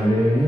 Hare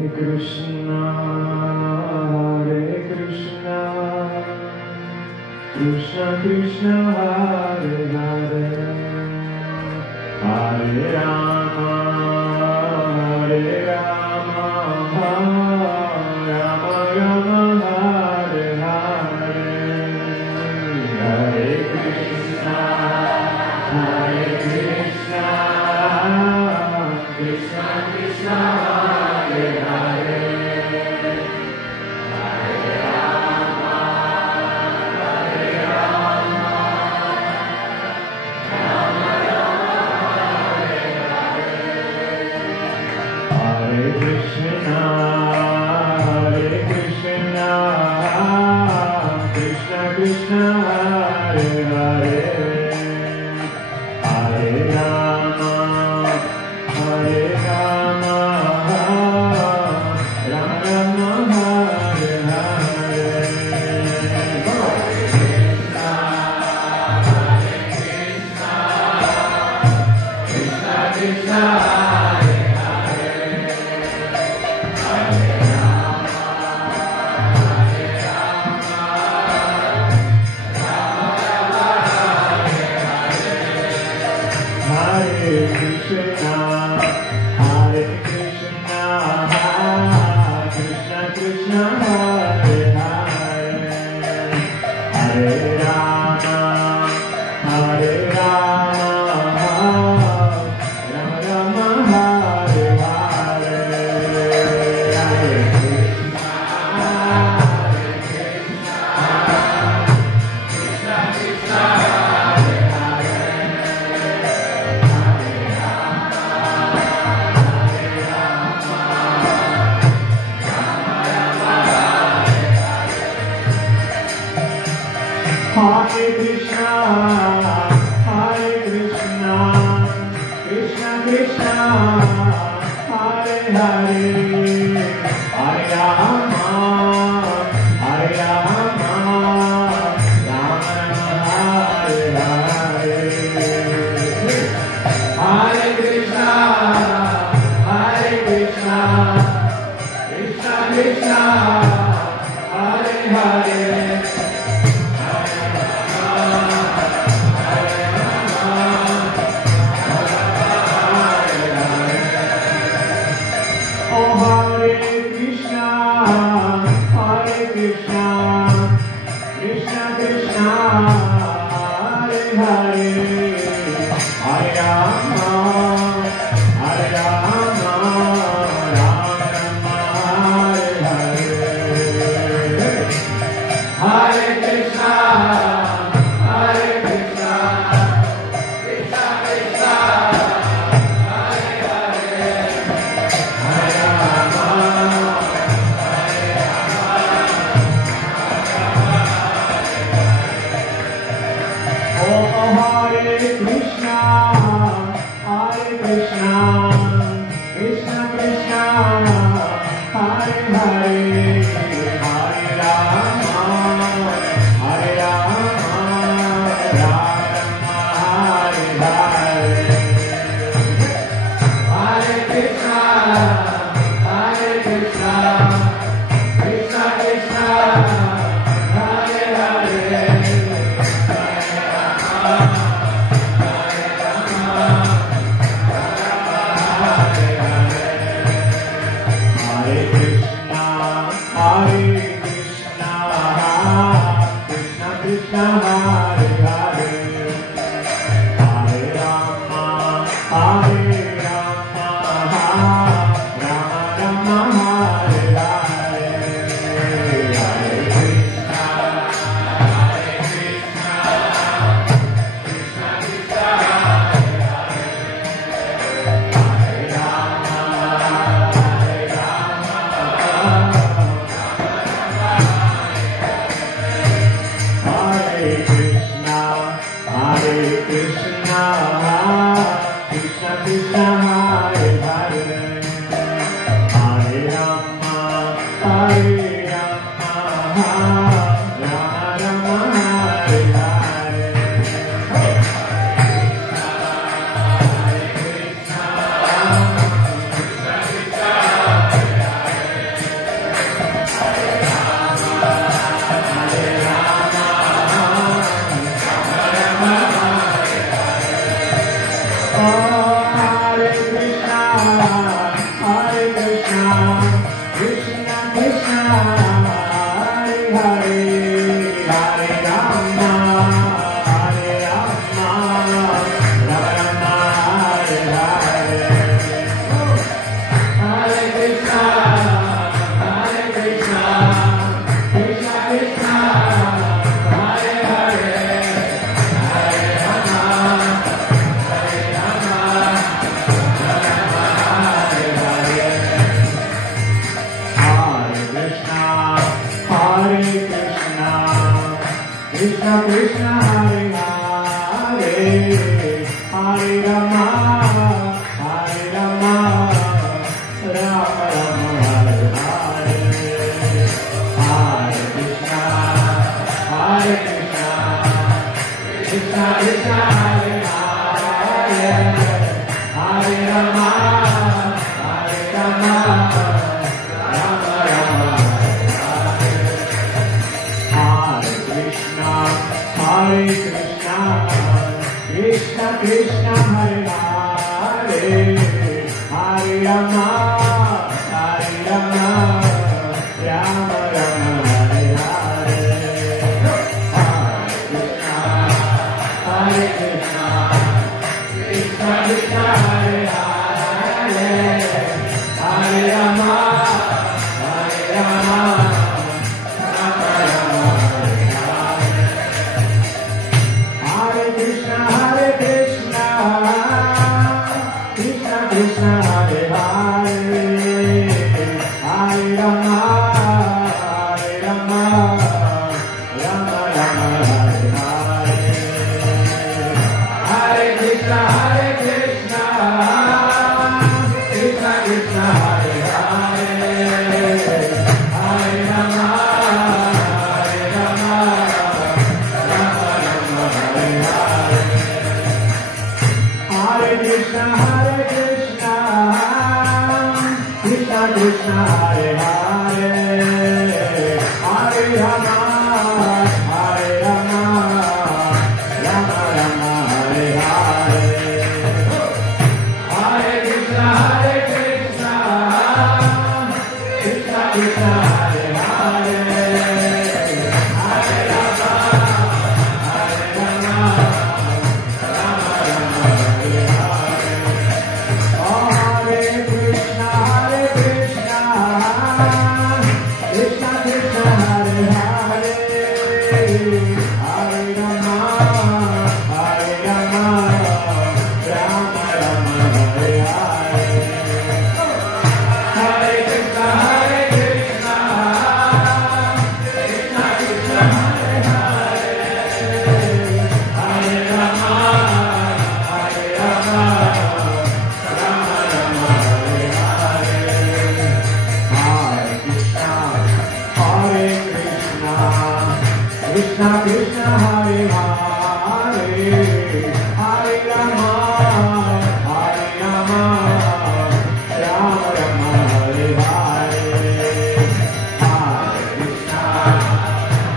Krishna Hare Krishna, Krishna Krishna, Hare Hare, Hare Rama, Hare Rama, Rama Rama, Hare Hare. Hare Krishna, Hare Krishna, Krishna Krishna, Hare Hare, Hare Rama, Hare Rama, Rama Hare Hare. Hare Krishna, Hare Krishna, Krishna Krishna, Hare Hare, Hare Rama, Hare Rama, Rama Rama, Hare Hare. Hare Krishna, Hare Krishna, Krishna Krishna, Hare Hare, Hare Rama, Hare Rama, Rama Rama, Hare Hare. Hare Krishna, Hare Krishna, Krishna Krishna, Hare Hare, Hare Rama, Hare Rama, Rama Rama, Hare Hare. Hare Krishna, Krishna Krishna, Hare Hare, Hare Rama, Hare Rama, Rama Rama, Hare Hare. Hare Krishna, Hare Krishna, Krishna Krishna, Hare Hare, Hare Rama, Hare Rama, Rama Rama, Hare Hare. Hare Krishna, Hare Krishna, Krishna Krishna, Hare Hare, Hare Rama, Hare Rama, Rama Rama, Hare Hare. Hare Krishna, Hare Krishna, Krishna Krishna, Hare Hare, Hare Rama, Hare Rama, Rama Rama, Hare Hare. Hare Krishna, Hare Krishna, Krishna Krishna, Hare Hare, Hare Rama, Hare Rama, Rama Rama, Hare Hare. Hare Krishna, Hare Krishna, Krishna Krishna, Hare Hare, Hare Rama, Hare Rama, Rama Rama, Hare Hare. Hare Krishna, Hare Krishna, Krishna Krishna, Hare Hare, Hare Rama, Hare Rama, Rama Rama, Hare Hare. Hare Krishna, Hare Krishna, Krishna Krishna, Hare Hare, Hare Rama, Hare Rama, Rama Rama, Hare Hare. Hare Krishna,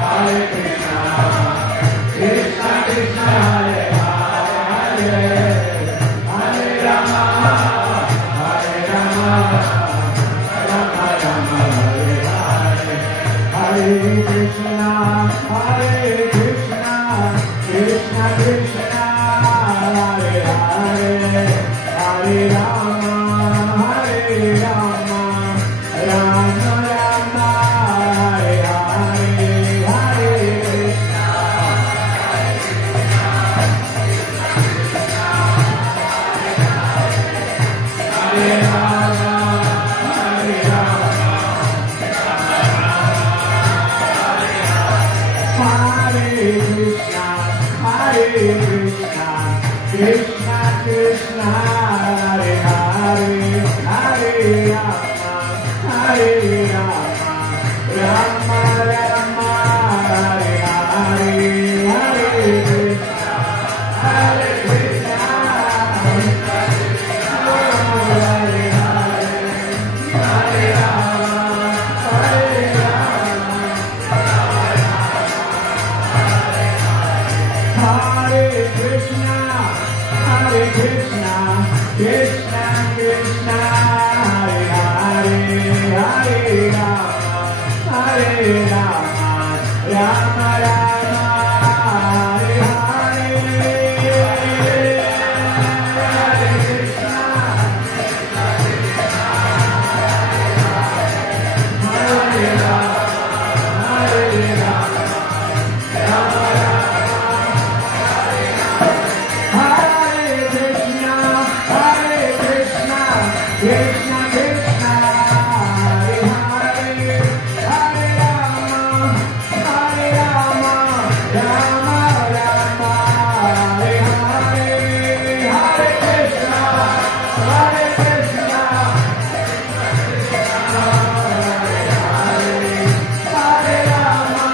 Hare Krishna, Krishna Krishna, Hare Hare, Hare Rama, Hare Rama, Rama Rama, Hare Hare. Hare Krishna, Hare Krishna, Krishna Krishna, Hare Hare, Hare Rama, Hare Rama, Rama Rama, Hare Hare. Hare Krishna, Hare Rama, Hare Rama, Hare Krishna, Hare Krishna, Krishna Krishna, Hare Hare, Hare Rama, Hare Rama, Rama Rama, Hare Hare. Hare Krishna, Hare Krishna, Hare Hare, Hare Rama, Hare Rama, Hare Krishna, Hare Krishna, Krishna Krishna, Krishna, Hare Hare, Hare Rama, Hare Rama, Rama Rama, Hare Hare. Hare Krishna, Hare Rama, Hare Rama, Rama Krishna Krishna, Hare Hare, Hare Rama, Hare Rama, Rama Rama, Hare Hare, Hare Krishna, Hare Krishna, Hare Hare, Hare Rama,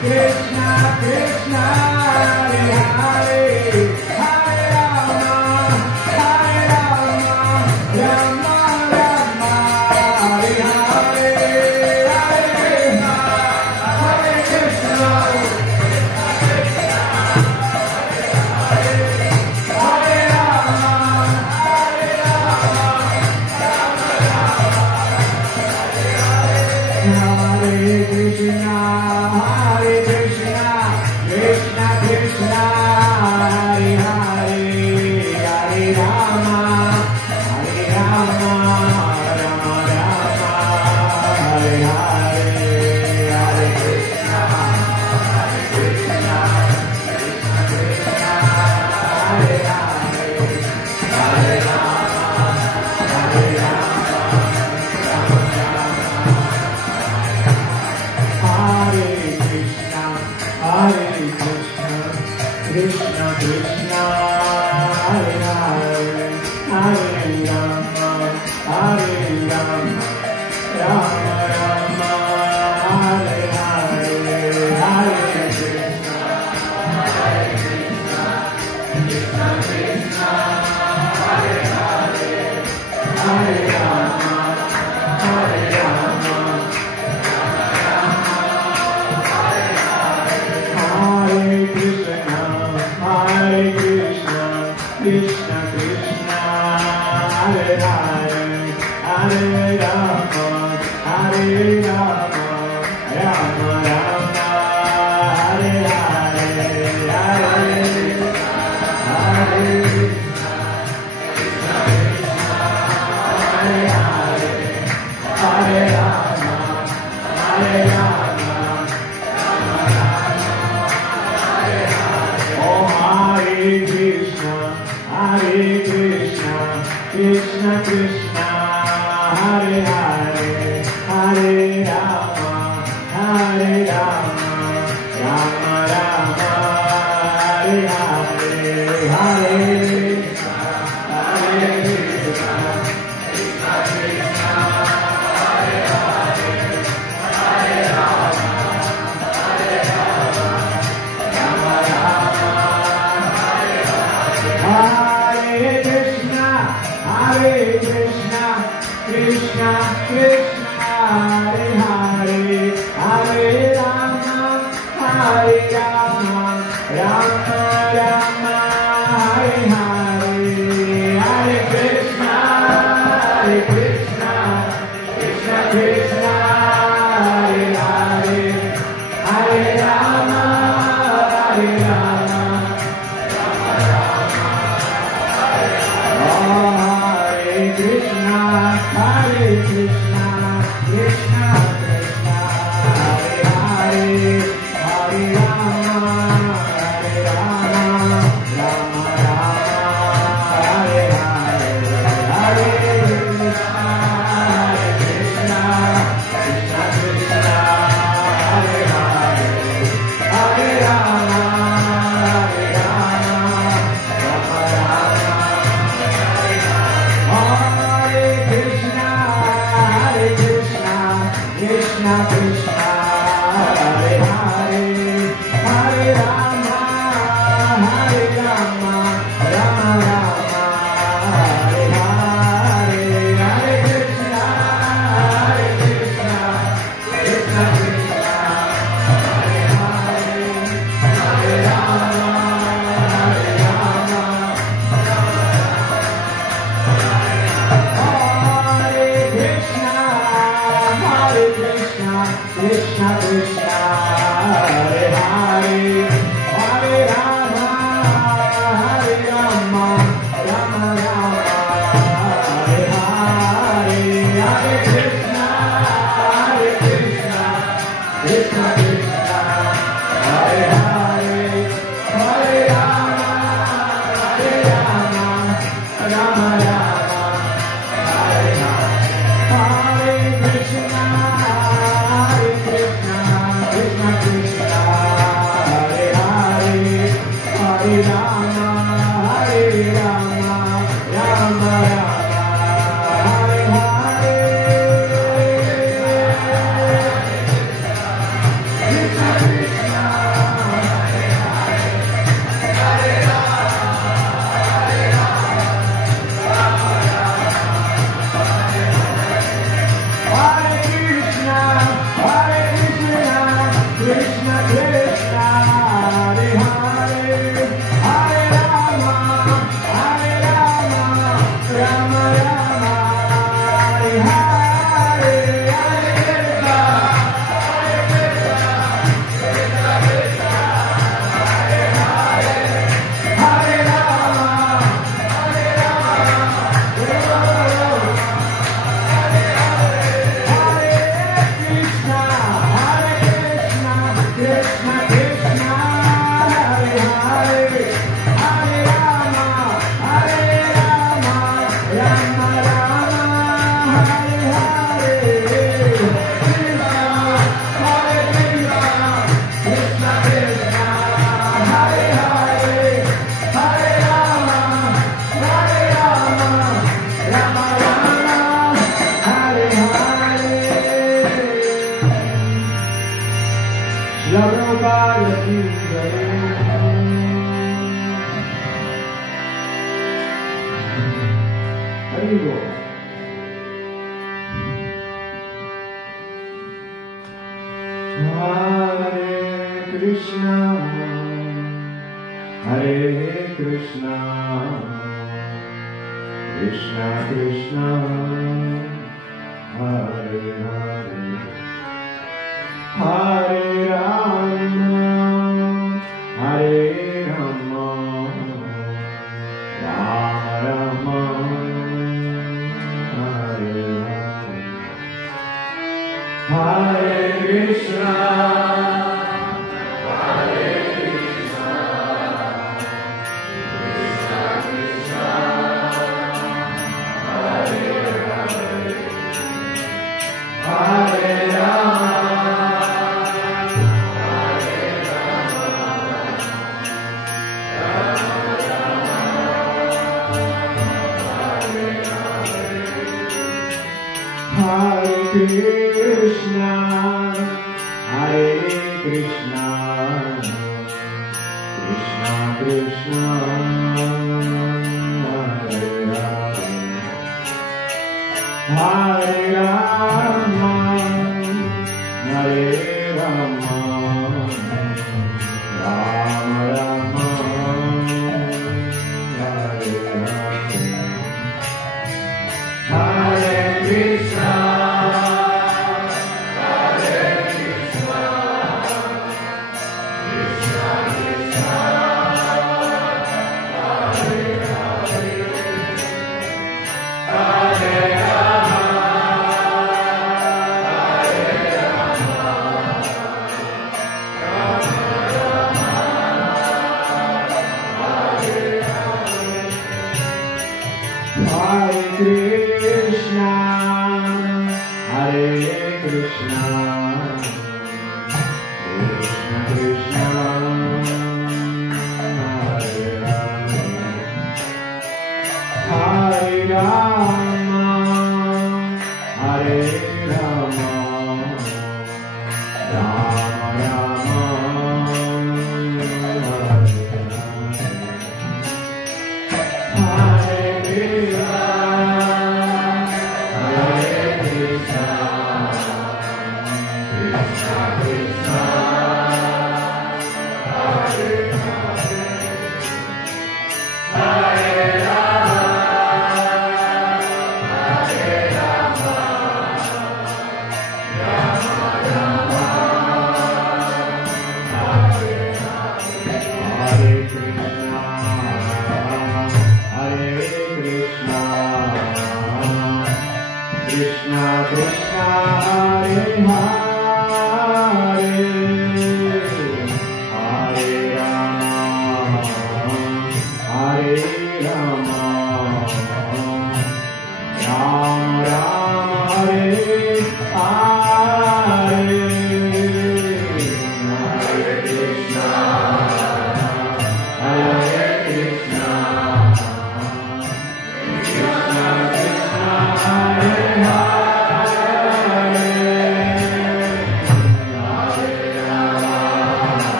Krishna Krishna, Hare Hare, Hare Rama, Hare Rama, Rama Rama, Hare Hare, Hare Krishna, Hare Rama, Hare Krishna, Hare Krishna, Krishna Krishna, Hare Hare, Hare Rama, Hare Rama, Rama Rama, Hare Hare, Hare Krishna, Hare Krishna, Krishna Krishna, Hare Hare, Hare Rama, Hare Rama, Hare Krishna, Hare Krishna, Krishna Krishna, Hare Hare, Hare Rama, Hare Rama, Rama Rama, Hare Hare, Hare Krishna, Hare Krishna, Krishna Krishna, Hare Hare, Hare Rama, Hare Rama. Hare Krishna, Hare Krishna, Krishna Krishna, Hare Hare, Hare Rama, Hare Rama, Rama Rama, Hare Hare, Hare Hare. Hare Rama, Hare Rama, oh Hare Krishna, Hare Krishna, Krishna Krishna, Hare Hare, Hare Rama, Hare Rama, Rama Rama, Hare Hare, Hare Krishna, Krishna Krishna, Hare Hare, Hare Rama, Hare Rama, Rama Rama, Hare Krishna, Hare Krishna, Krishna Krishna, Hare Hare, Hare Rama, Hare Rama, Rama Rama, Hare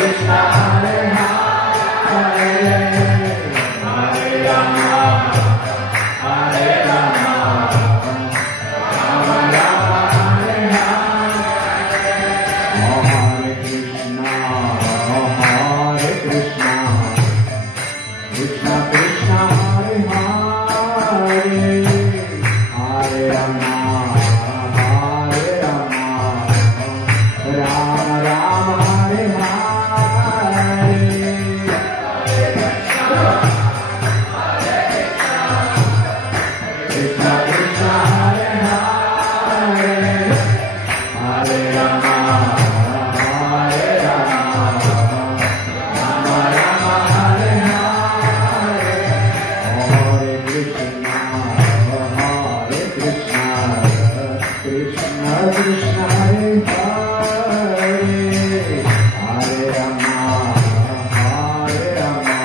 Krishna Hare Hare Krishna, Krishna Krishna Hare Hare, Hare Rama, Hare Rama, Rama Rama Hare Hare. Krishna Krishna Hare Hare, Hare Rama, Hare Rama, Rama Rama Hare Hare. Hare Krishna, Hare Krishna, Krishna Krishna Hare Hare, Hare Rama, Hare Rama,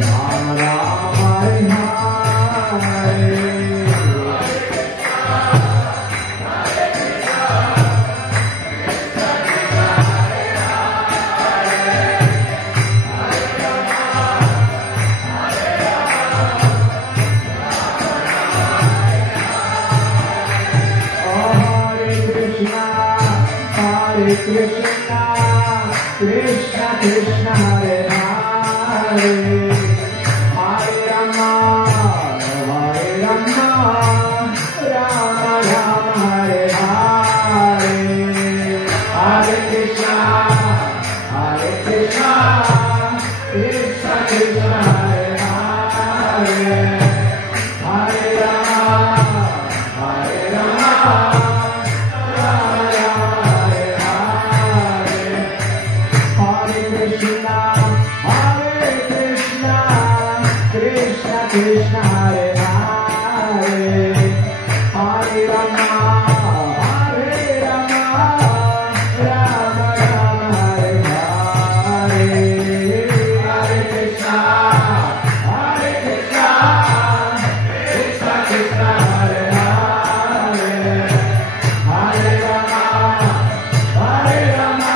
Rama Rama Hare Hare. Hare Krishna, Krishna Krishna Hare Hare, Hare Rama, Hare Rama, Rama Rama Hare Hare. Hare Krishna, Krishna Krishna Hare Hare, Hare Rama, Hare Rama, Rama Rama Hare Hare. Hare Krishna, Krishna Krishna Hare Hare, Hare Rama, Hare Rama, Rama Rama Hare Hare. Hare Krishna, Krishna Krishna Hare Hare, Hare Rama, Hare Rama, Rama Rama Hare Hare. Krishna, Krishna Krishna Hare Hare, Hare Rama, Hare Rama,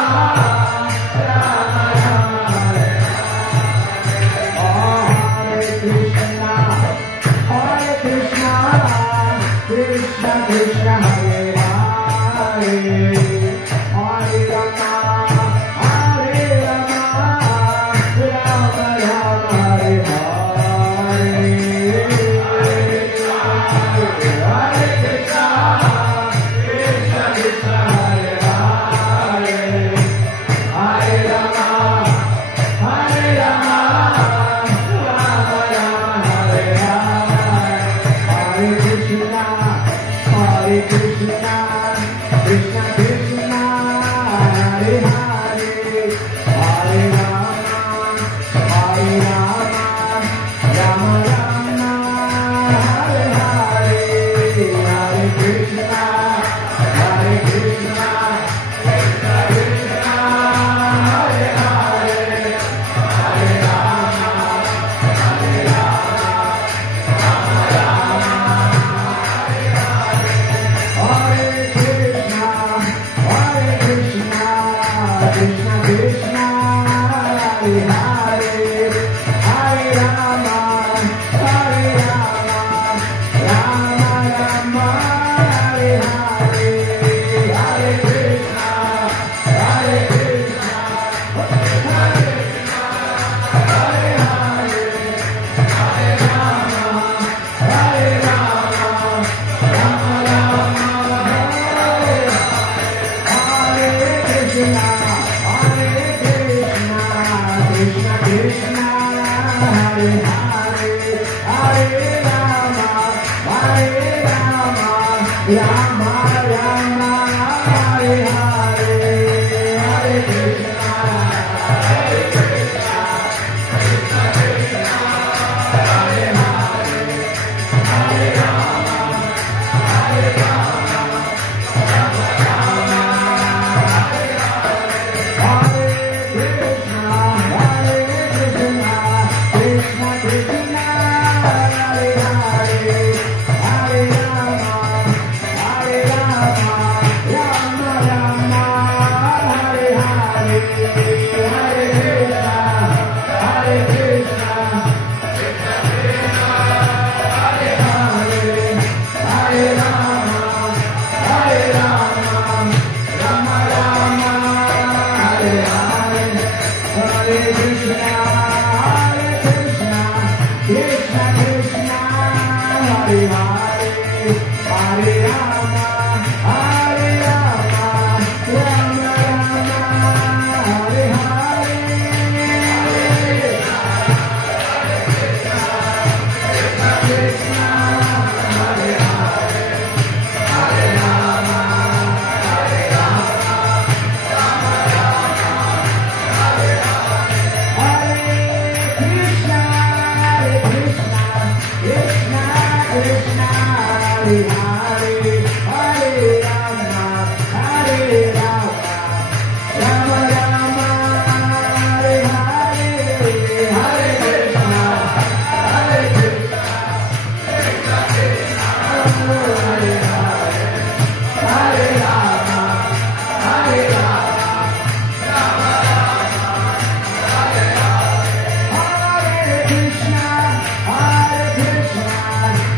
Rama Rama Hare Hare. Hare Krishna, Krishna Krishna Hare Hare, Hare Rama, Hare Rama, Rama Rama Hare Hare. Hare Krishna, Krishna Krishna Hare Hare, Hare Rama, Rama Rama Hare Hare. Hare Krishna, Krishna Krishna Hare Hare, Hare Rama, Hare Krishna, Krishna Krishna Hare Hare, Hare Rama, Rama Rama Hare Hare. Hare Krishna, Hare Krishna, Hare Hare, Hare Rama, Hare Rama, Rama Rama Hare Hare. Krishna, Krishna Krishna Hare Hare, Hare Rama, Rama Rama Hare Hare. Hare Krishna, Krishna Krishna Hare Hare, Hare Rama, Hare Rama, Rama Rama Hare Hare. Hare Krishna, Krishna Krishna Hare Hare, Hare Rama, Hare Rama, Hare Krishna, Krishna Krishna, Hare Hare, Hare Rama, Hare Rama, Rama Rama, Hare Hare. Krishna, Hare Hare, Hare Rama, Hare Rama, Rama Rama, Hare Hare. Hare Krishna, Krishna Krishna, Hare Hare, Hare Rama, Hare Rama, Rama Rama, Hare Hare. Hare Krishna, Hare Krishna,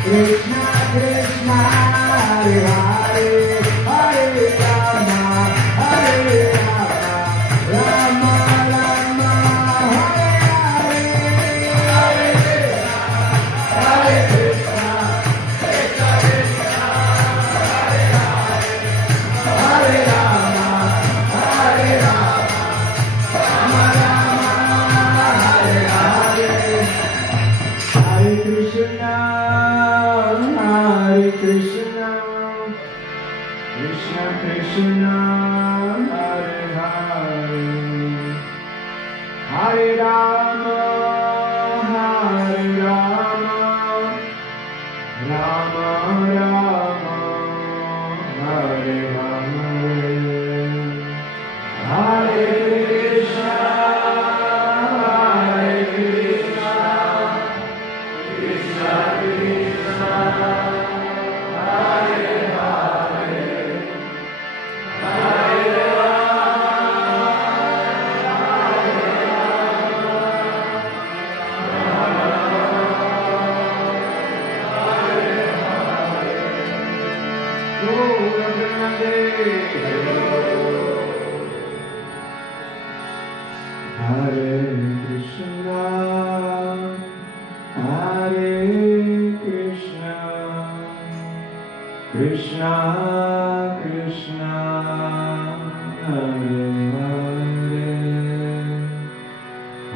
Krishna Krishna, Hare Hare, Hare Rama, Hare Rama, Rama Rama, Hare Hare. Hare Krishna, Krishna Krishna, Hare Hare, Hare Rama, Hare Rama, Rama Rama, Hare Hare. Hare Krishna, Krishna Krishna, Hare Hare, Hare Rama, Hare Rama, Rama Rama, Hare Hare. Hare Krishna, Krishna Krishna, Hare Hare, Hare Rama, Rama Rama, Hare Hare. Hare Krishna, Krishna Krishna, Hare Hare, Hare Hare Krishna, Krishna Krishna, Hare Hare,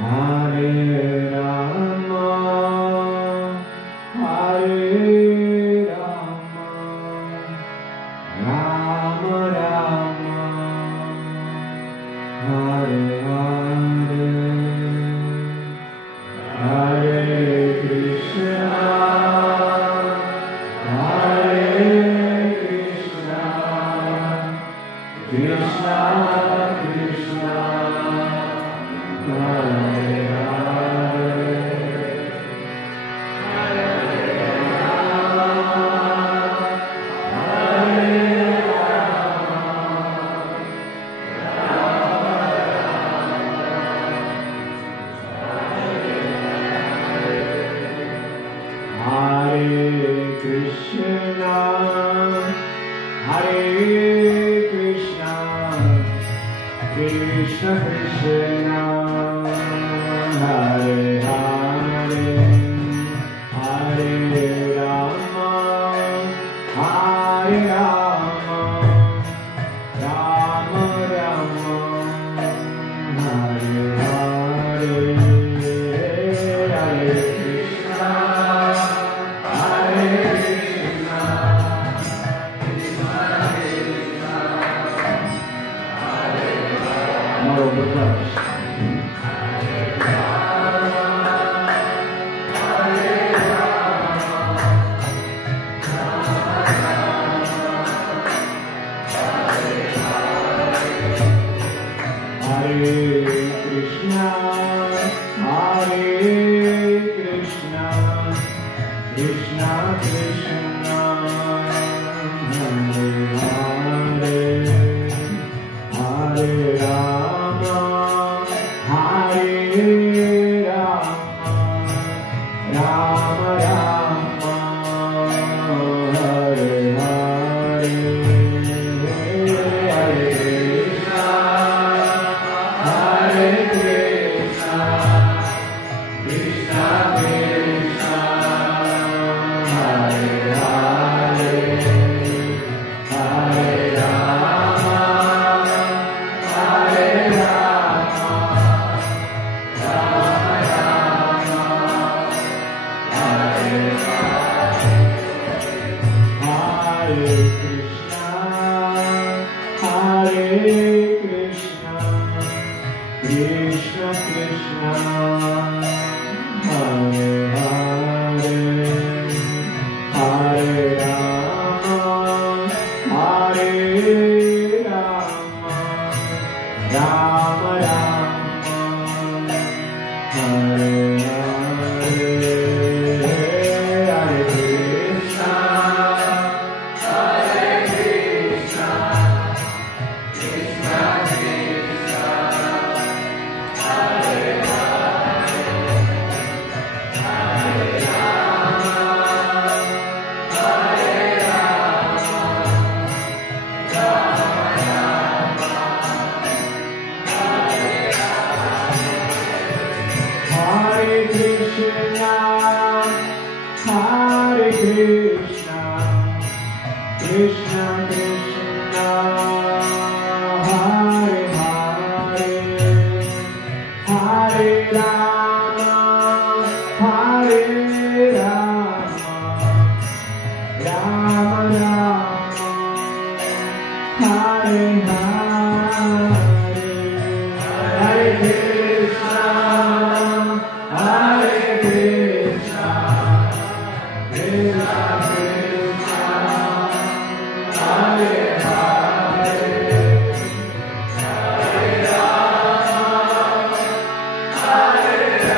Hare Rama, Hare Rama, Rama Rama, Hare Hare. Hare Krishna, Krishna Krishna, Hare Hare, Hare Rama, Hare Krishna, Hare Krishna, Krishna Krishna, Hare Hare, Hare Rama, Hare Rama, Rama Rama, Hare Hare, Hare Krishna, Hare Krishna, Krishna Krishna, Hare Rama. Hare Krishna, Hare Krishna, Krishna Krishna, Hare Hare, Hare Rama, Hare Rama, Rama Rama, Hare Hare, Hare Krishna, Hare Krishna. Hare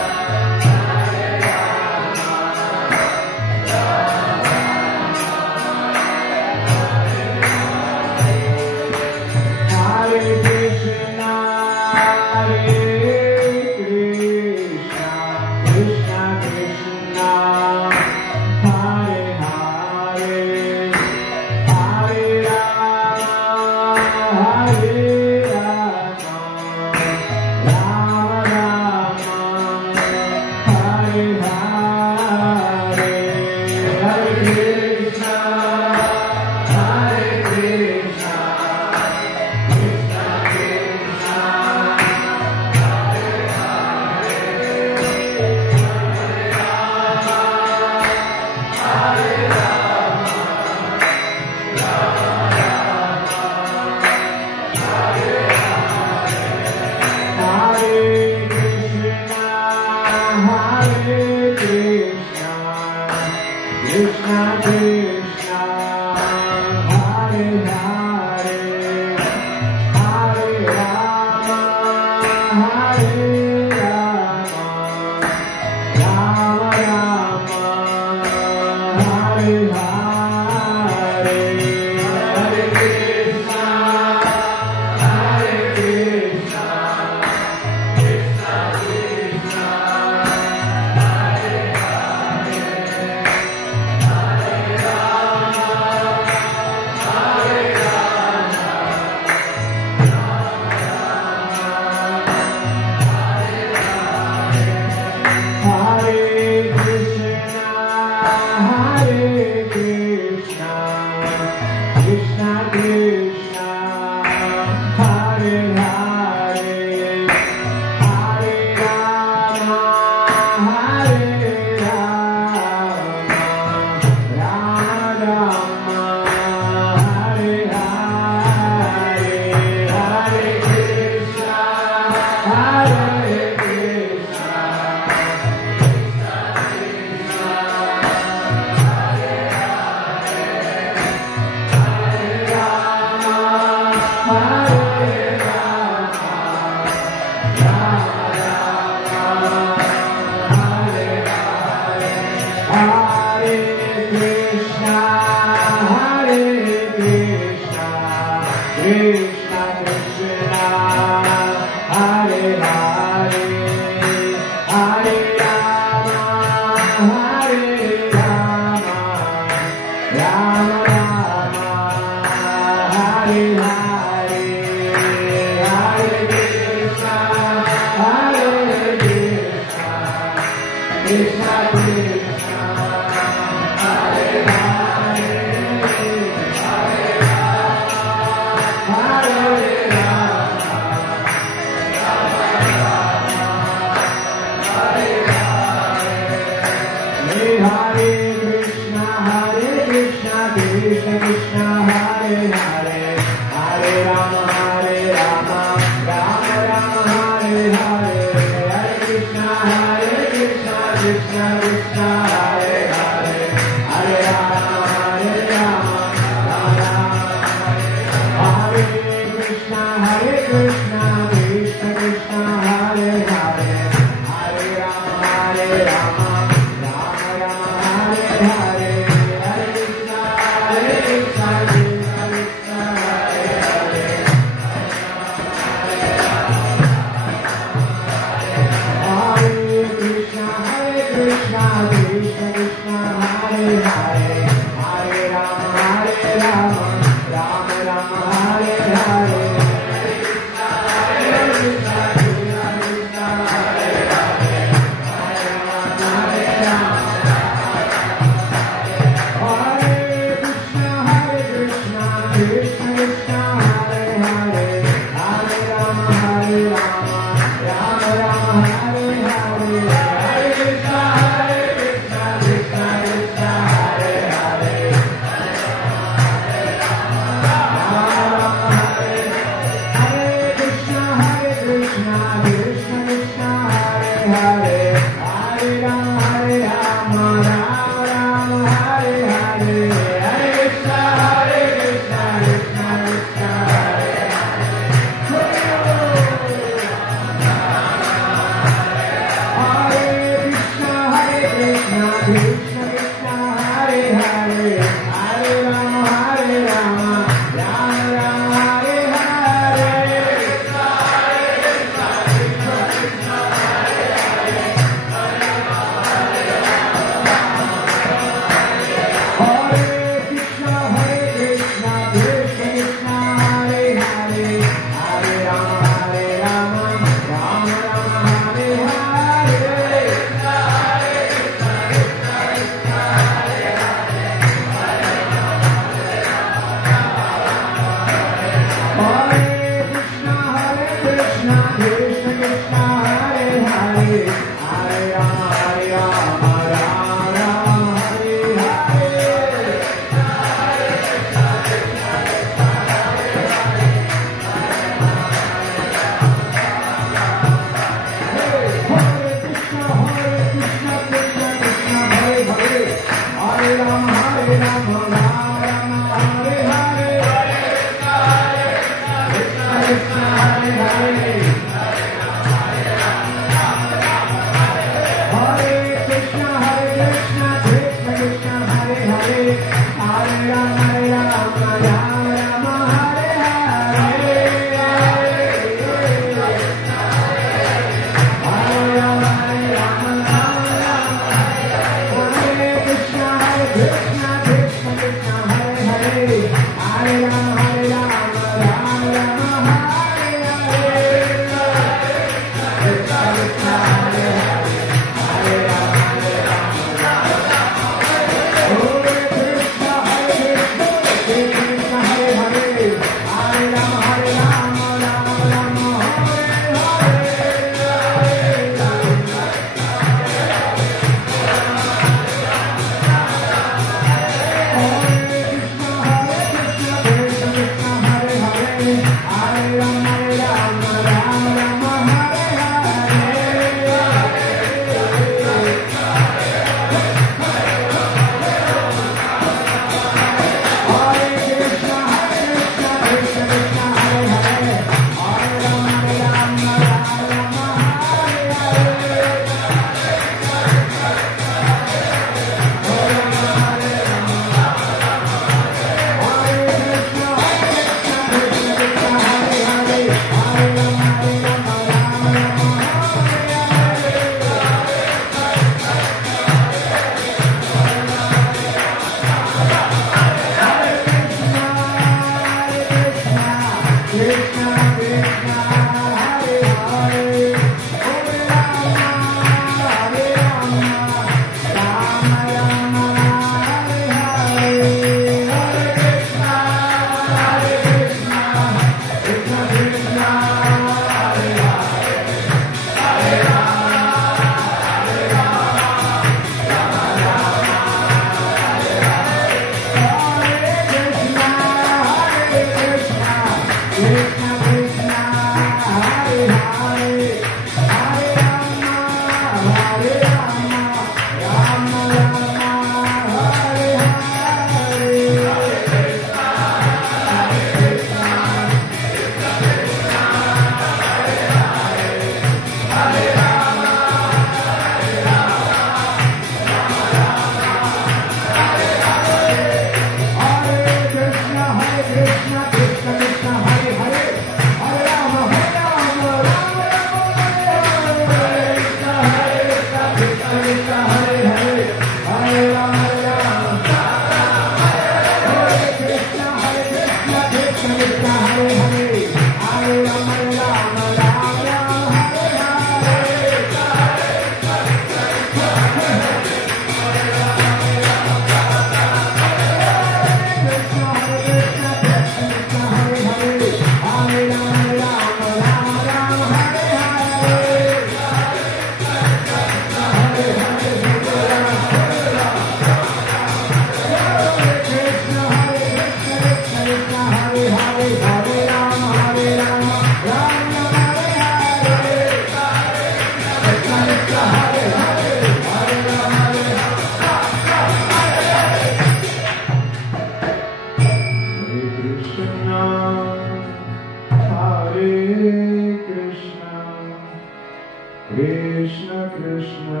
Krishna Krishna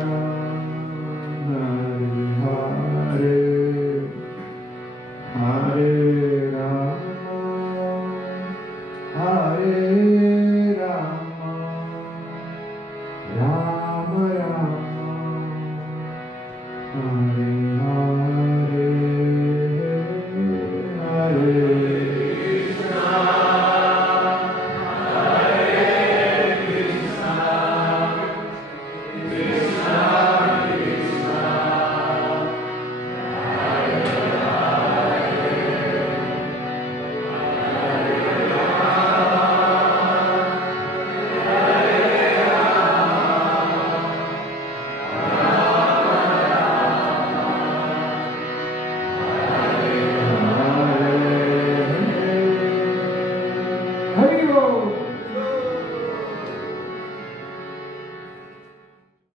Hare Hare